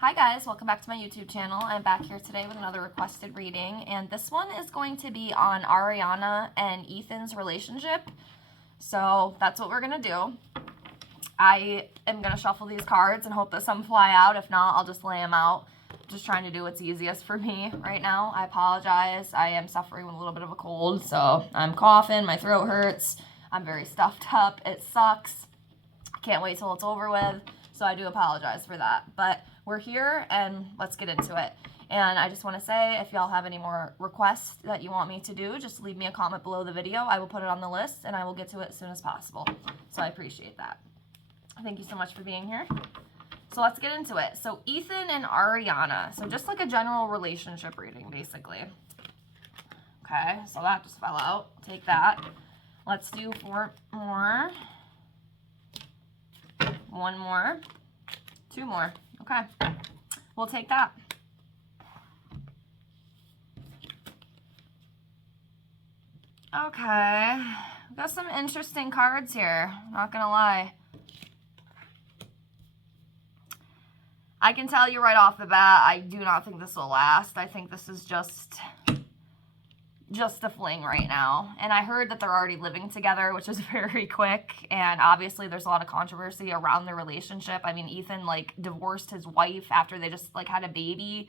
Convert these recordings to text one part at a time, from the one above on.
Hi guys, welcome back to my YouTube channel. I'm back here today with another requested reading, and this one is going to be on Ariana and Ethan's relationship. So that's what we're gonna do. I am gonna shuffle these cards and hope that some fly out. If not, I'll just lay them out. Just trying to do what's easiest for me right now. I apologize. I am suffering with a little bit of a cold, so I'm coughing, my throat hurts. I'm very stuffed up. It sucks. Can't wait till it's over with. So I do apologize for that. But we're here and let's get into it. And I just want to say, if y'all have any more requests that you want me to do, just leave me a comment below the video. I will put it on the list and I will get to it as soon as possible. So I appreciate that. Thank you so much for being here. So let's get into it. So Ethan and Ariana. So just like a general relationship reading, basically. Okay, so that just fell out. Take that. Let's do 4 more. 1 more. 2 more. Okay. We'll take that. Okay. We've got some interesting cards here. Not gonna lie. I can tell you right off the bat, I do not think this will last. I think this is just a fling right now. And I heard that they're already living together, which is very quick. And obviously there's a lot of controversy around their relationship. I mean, Ethan like divorced his wife after they just like had a baby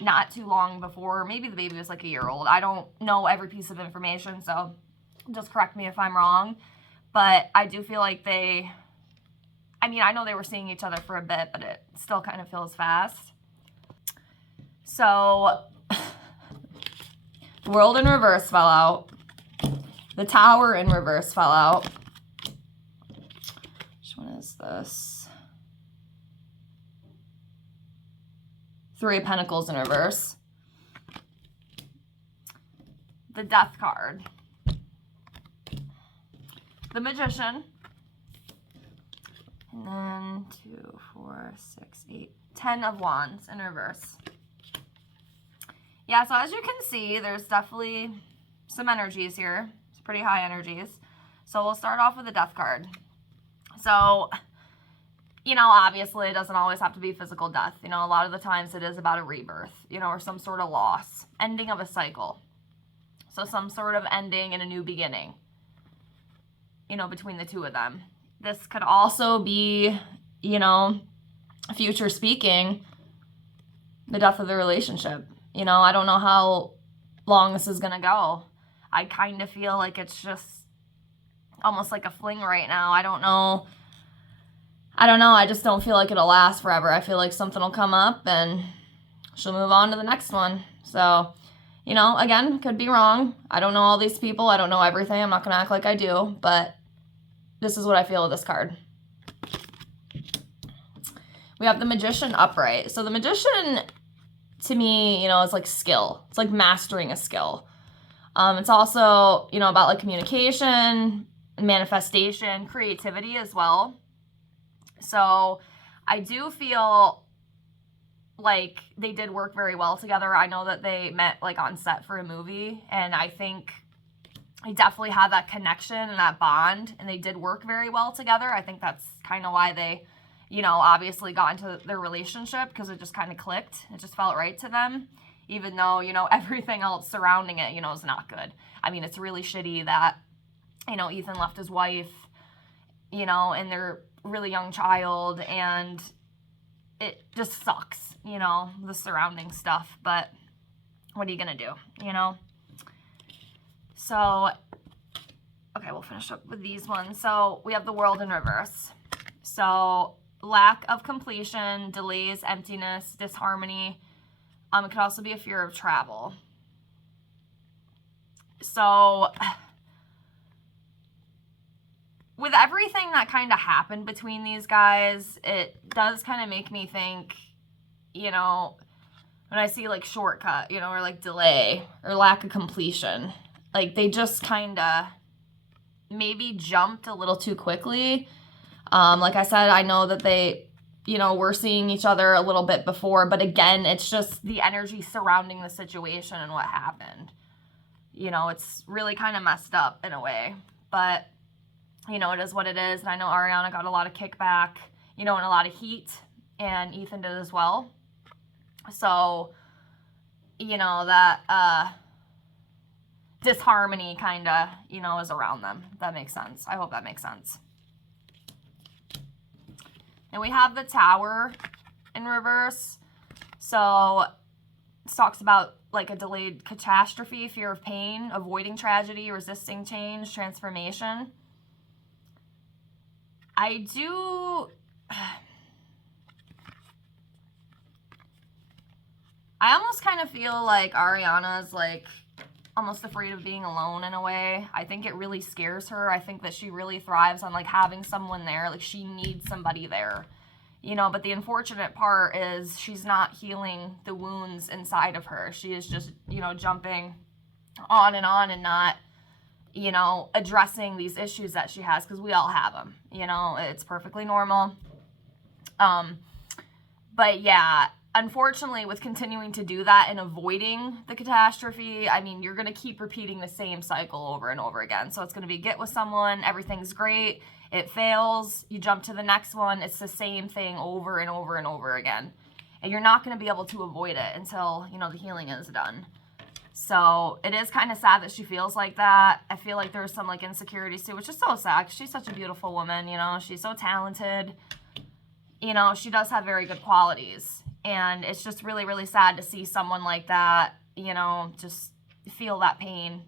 not too long before. Maybe the baby was like a year old. I don't know every piece of information, so just correct me if I'm wrong. But I do feel like I mean, I know they were seeing each other for a bit, but it still kind of feels fast. So the World in reverse fell out. The Tower in reverse fell out. Which one is this? 3 of Pentacles in reverse. The Death card. The Magician. And then 2, 4, 6, 8, 10 of Wands in reverse. Yeah, so as you can see, there's definitely some energies here. It's pretty high energies. So we'll start off with the Death card. So, you know, obviously it doesn't always have to be physical death. You know, a lot of the times it is about a rebirth, you know, or some sort of loss, ending of a cycle. So some sort of ending and a new beginning, you know, between the two of them. This could also be, you know, future speaking, the death of the relationship. You know, I don't know how long this is going to go. I kind of feel like it's just almost like a fling right now. I don't know. I just don't feel like it'll last forever. I feel like something will come up and she'll move on to the next one. So, you know, again, could be wrong. I don't know all these people. I don't know everything. I'm not going to act like I do. But this is what I feel with this card. We have the Magician upright. So the Magician, to me, you know, is like skill. It's like mastering a skill. It's also, you know, about like communication, manifestation, creativity as well. So I do feel like they did work very well together. I know that they met like on set for a movie, and I think they definitely have that connection and that bond, and they did work very well together. I think that's kind of why they, you know, obviously got into their relationship, because it just kind of clicked. It just felt right to them, even though, you know, everything else surrounding it, you know, is not good. I mean, it's really shitty that, you know, Ethan left his wife, you know, and their really young child, and it just sucks, you know, the surrounding stuff. But what are you gonna do, you know? So, okay, we'll finish up with these ones. So we have the World in reverse. So lack of completion, delays, emptiness, disharmony. It could also be a fear of travel. So with everything that kind of happened between these guys, it does kind of make me think, you know, when I see like shortcut, you know, or like delay or lack of completion, like they just kind of maybe jumped a little too quickly. Like I said, I know that they, you know, were seeing each other a little bit before, but again, it's just the energy surrounding the situation and what happened. You know, it's really kind of messed up in a way, but you know, it is what it is. And I know Ariana got a lot of kickback, you know, and a lot of heat and Ethan did as well. So, you know, that disharmony kind of, you know, is around them. That makes sense. I hope that makes sense. And we have the Tower in reverse. So this talks about like a delayed catastrophe, fear of pain, avoiding tragedy, resisting change, transformation. I almost kind of feel like Ariana's like almost afraid of being alone in a way. I think it really scares her. I think that she really thrives on like having someone there. Like she needs somebody there, you know, but the unfortunate part is she's not healing the wounds inside of her. She is just, you know, jumping on and not, you know, addressing these issues that she has, because we all have them, you know, it's perfectly normal. But yeah, unfortunately, with continuing to do that and avoiding the catastrophe, I mean, you're going to keep repeating the same cycle over and over again. So it's going to be get with someone, everything's great, it fails, you jump to the next one, it's the same thing over and over and over again. And you're not going to be able to avoid it until, you know, the healing is done. So it is kind of sad that she feels like that. I feel like there's some like insecurities too, which is so sad, 'cause she's such a beautiful woman, you know, she's so talented. You know, she does have very good qualities. And it's just really, really sad to see someone like that, you know, just feel that pain,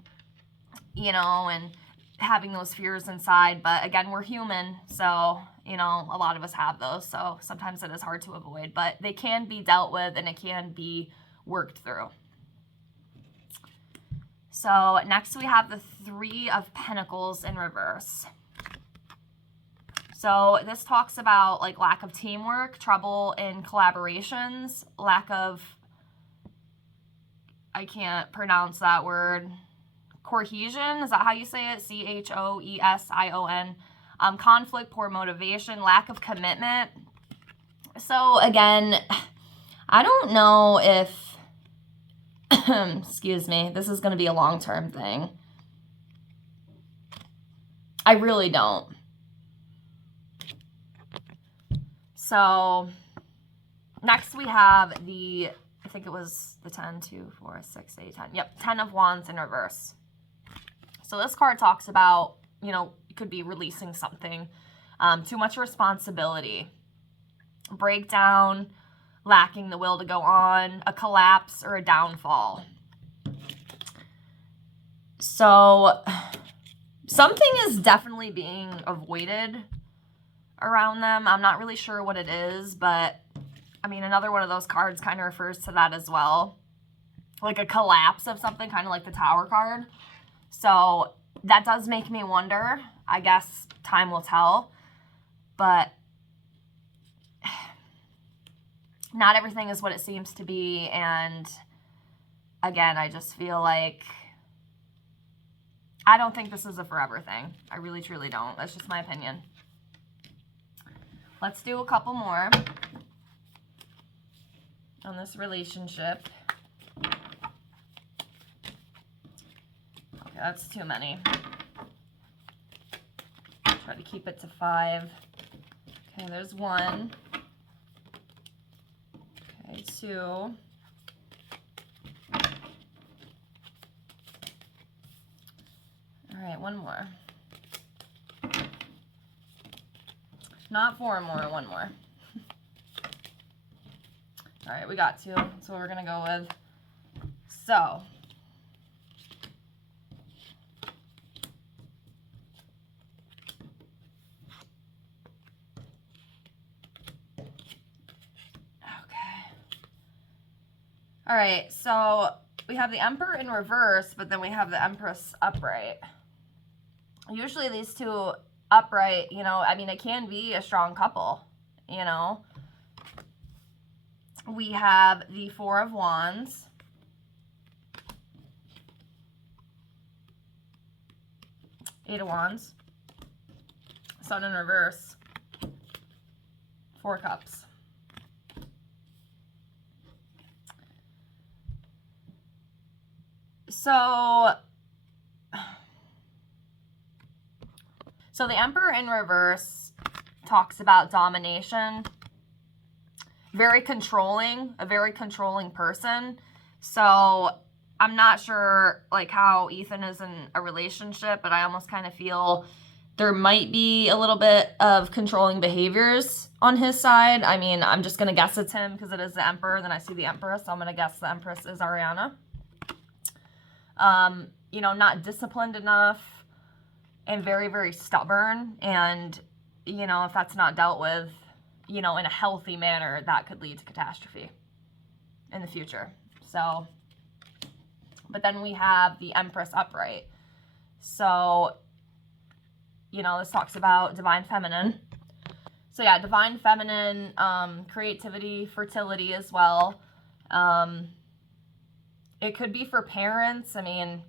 you know, and having those fears inside. But again, we're human. So, you know, a lot of us have those. So sometimes it is hard to avoid. But they can be dealt with and it can be worked through. So next we have the Three of Pentacles in reverse. So this talks about like lack of teamwork, trouble in collaborations, lack of, I can't pronounce that word, cohesion, is that how you say it? C-H-O-E-S-I-O-N. Conflict, poor motivation, lack of commitment. So again, I don't know if, excuse me, this is going to be a long-term thing. I really don't. So next we have the, I think it was the 10, 2, 4, 6, 8, 10. Yep, 10 of Wands in reverse. So this card talks about, you know, it could be releasing something, too much responsibility, breakdown, lacking the will to go on, a collapse or a downfall. So something is definitely being avoided around them. I'm not really sure what it is, but I mean, another one of those cards kind of refers to that as well. Like a collapse of something, kind of like the Tower card. So that does make me wonder. I guess time will tell. But not everything is what it seems to be. And again, I just feel like I don't think this is a forever thing. I really, truly don't. That's just my opinion. Let's do a couple more on this relationship. Okay, that's too many. Try to keep it to 5. Okay, there's 1. Okay, 2. All right, 1 more. Not 4 more, 1 more. All right, we got 2. That's what we're going to go with. So, okay. All right, so we have the Emperor in reverse, but then we have the Empress upright. Usually these two upright, you know, I mean, it can be a strong couple, you know. We have the 4 of Wands. Eight of Wands. Sun in reverse. 4 Cups. So the Emperor in reverse talks about domination, very controlling, a very controlling person. So I'm not sure like how Ethan is in a relationship, but I almost kind of feel there might be a little bit of controlling behaviors on his side. I mean, I'm just going to guess it's him because it is the Emperor. Then I see the Empress, so I'm going to guess the Empress is Ariana. You know, not disciplined enough and very, very stubborn. And, you know, if that's not dealt with, you know, in a healthy manner, that could lead to catastrophe in the future. So, but then we have the Empress upright. So, you know, this talks about divine feminine. So yeah, divine feminine, creativity, fertility as well. It could be for parents. I mean,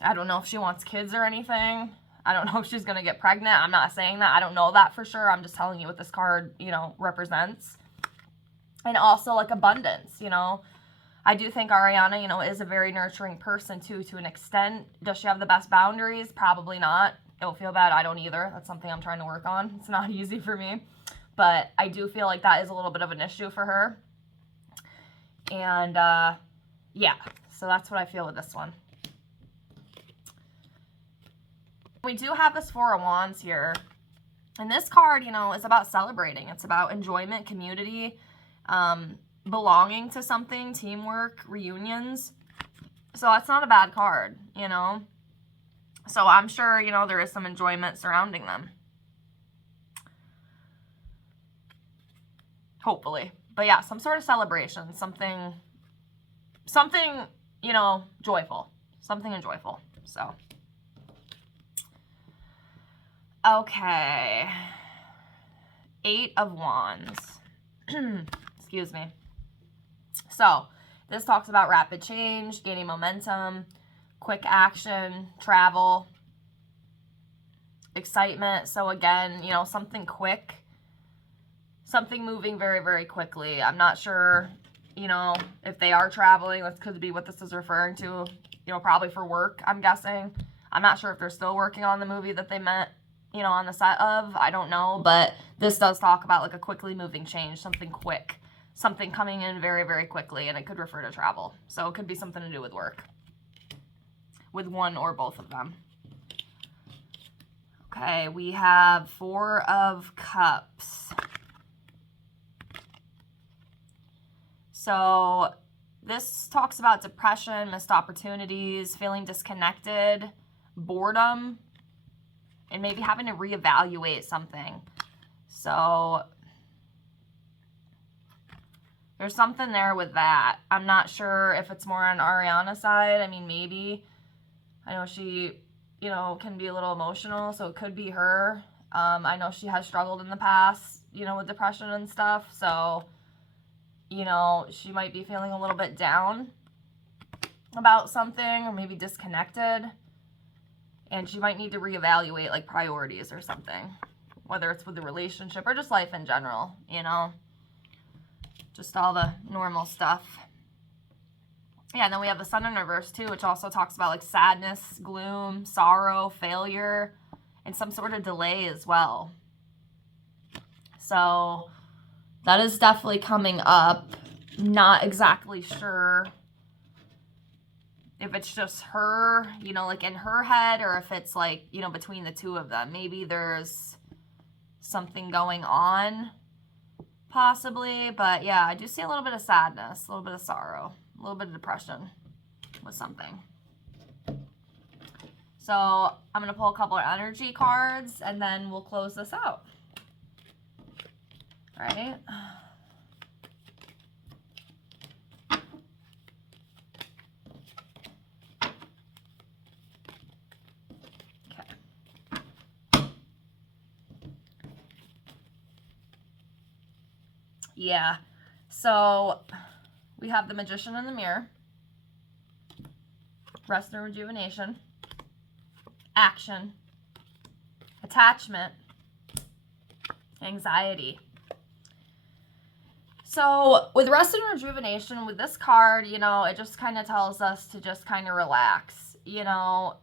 I don't know if she wants kids or anything. I don't know if she's going to get pregnant. I'm not saying that. I don't know that for sure. I'm just telling you what this card, you know, represents. And also like abundance, you know. I do think Ariana, you know, is a very nurturing person too, to an extent. Does she have the best boundaries? Probably not. Don't feel bad. I don't either. That's something I'm trying to work on. It's not easy for me. But I do feel like that is a little bit of an issue for her. And, yeah. So that's what I feel with this one. We do have this Four of Wands here. And this card, you know, is about celebrating. It's about enjoyment, community, belonging to something, teamwork, reunions. So that's not a bad card, you know. So I'm sure, you know, there is some enjoyment surrounding them. Hopefully. But yeah, some sort of celebration, something, you know, joyful. Something joyful. So. Okay. 8 of Wands. Excuse me. So, this talks about rapid change, gaining momentum, quick action, travel, excitement. So again, you know, something quick, something moving very, very quickly. I'm not sure, you know, if they are traveling. That could be what this is referring to, you know, probably for work, I'm guessing. I'm not sure if they're still working on the movie that they met, you know, on the set of. I don't know, but this does talk about like a quickly moving change, something quick, something coming in very, very quickly, and it could refer to travel. So it could be something to do with work, with one or both of them. Okay, we have 4 of Cups. So this talks about depression, missed opportunities, feeling disconnected, boredom, and maybe having to reevaluate something. So there's something there with that. I'm not sure if it's more on Ariana's side. I mean, maybe. I know she, you know, can be a little emotional, so it could be her. I know she has struggled in the past, you know, with depression and stuff. So, you know, she might be feeling a little bit down about something, or maybe disconnected. And she might need to reevaluate, like, priorities or something. Whether it's with the relationship or just life in general, you know. Just all the normal stuff. Yeah, and then we have the Sun in reverse, too, which also talks about, like, sadness, gloom, sorrow, failure, and some sort of delay as well. So that is definitely coming up. Not exactly sure if it's just her, you know, like in her head, or if it's like, you know, between the two of them. Maybe there's something going on, possibly. But yeah, I do see a little bit of sadness, a little bit of sorrow, a little bit of depression with something. So I'm going to pull a couple of energy cards, and then we'll close this out. All right. Yeah, so we have the Magician in the Mirror, rest and rejuvenation, action, attachment, anxiety. So with rest and rejuvenation, with this card, you know, it just kind of tells us to just kind of relax. You know,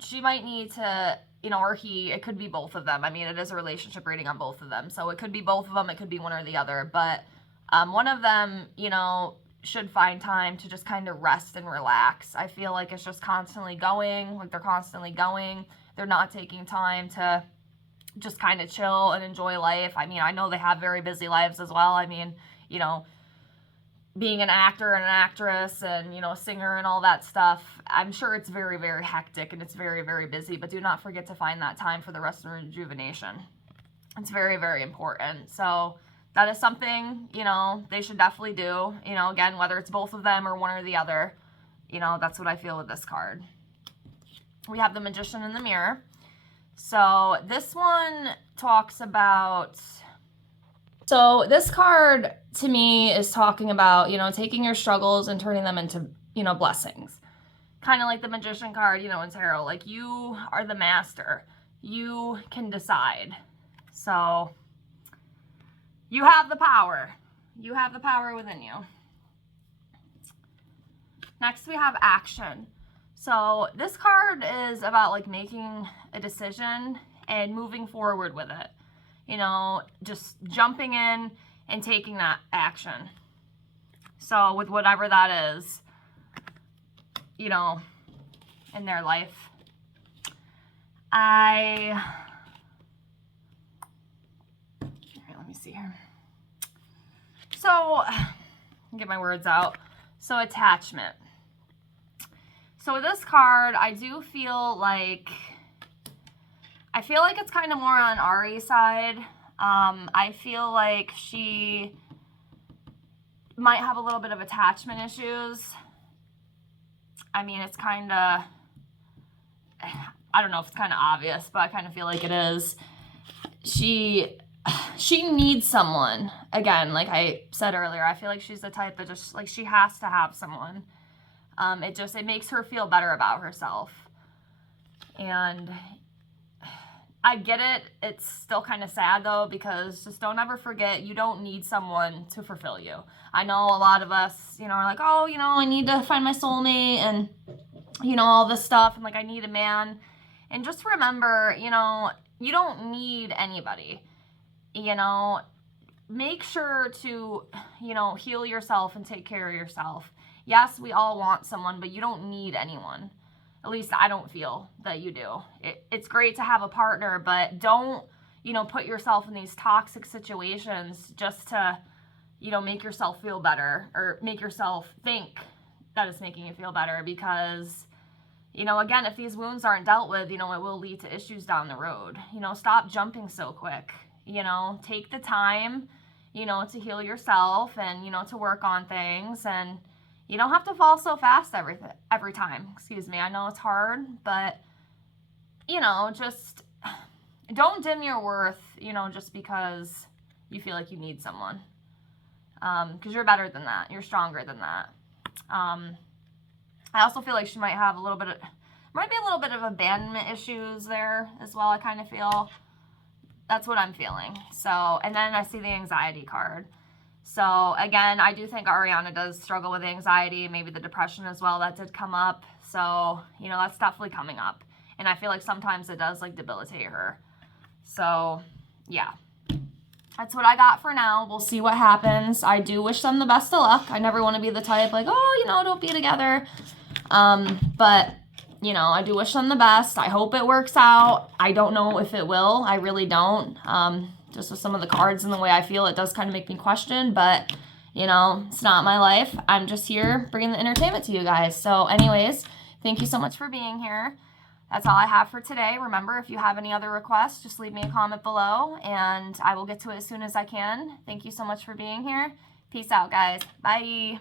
she might need to, you know, or he, it could be both of them. I mean, it is a relationship reading on both of them. So it could be both of them. It could be one or the other. But One of them, you know, should find time to just kind of rest and relax. I feel like it's just constantly going, like they're constantly going. They're not taking time to just kind of chill and enjoy life. I mean, I know they have very busy lives as well. I mean, you know, being an actor and an actress and, you know, a singer and all that stuff, I'm sure it's very, very hectic and it's very, very busy, but do not forget to find that time for the rest and rejuvenation. It's very, very important. So that is something, you know, they should definitely do. You know, again, whether it's both of them or one or the other, you know, that's what I feel with this card. We have the Magician in the Mirror. So this one talks about... So this card, to me, is talking about, you know, taking your struggles and turning them into, you know, blessings. Kind of like the Magician card, you know, in tarot. Like, you are the master. You can decide. So, you have the power. You have the power within you. Next, we have Action. So, this card is about, like, making a decision and moving forward with it. You know, just jumping in and taking that action. So with whatever that is, you know, in their life. Let me see here. So, get my words out. So attachment. So with this card, I do feel like it's kind of more on Ari's side. I feel like she might have a little bit of attachment issues. I mean, it's kind of, I don't know if it's kind of obvious, but I kind of feel like it is. She needs someone. Again, like I said earlier, I feel like she's the type that just, like, she has to have someone. It makes her feel better about herself. And I get it. It's still kind of sad, though, because just don't ever forget, you don't need someone to fulfill you. I know a lot of us, you know, are like, oh, you know, I need to find my soulmate and, you know, all this stuff. And, like, I need a man. And just remember, you know, you don't need anybody. You know, make sure to, you know, heal yourself and take care of yourself. Yes, we all want someone, but you don't need anyone. At least I don't feel that you do. It's great to have a partner, but don't, you know, put yourself in these toxic situations just to, you know, make yourself feel better or make yourself think that it's making you feel better, because, you know, again, if these wounds aren't dealt with, you know, it will lead to issues down the road. You know, stop jumping so quick. You know, take the time, you know, to heal yourself and, you know, to work on things. And you don't have to fall so fast every time. Excuse me. I know it's hard, but, you know, just don't dim your worth, you know, just because you feel like you need someone. Because you're better than that. You're stronger than that. I also feel like she might have a little bit of abandonment issues there as well, I kind of feel. That's what I'm feeling. So, and then I see the anxiety card. So, again, I do think Ariana does struggle with anxiety, maybe the depression as well. That did come up. So, you know, that's definitely coming up. And I feel like sometimes it does, like, debilitate her. So, yeah. That's what I got for now. We'll see what happens. I do wish them the best of luck. I never want to be the type, like, oh, you know, don't be together. But, you know, I do wish them the best. I hope it works out. I don't know if it will. I really don't. Just with some of the cards and the way I feel, it does kind of make me question, but, you know, it's not my life. I'm just here bringing the entertainment to you guys. So anyways, thank you so much for being here. That's all I have for today. Remember, if you have any other requests, just leave me a comment below, and I will get to it as soon as I can. Thank you so much for being here. Peace out, guys. Bye.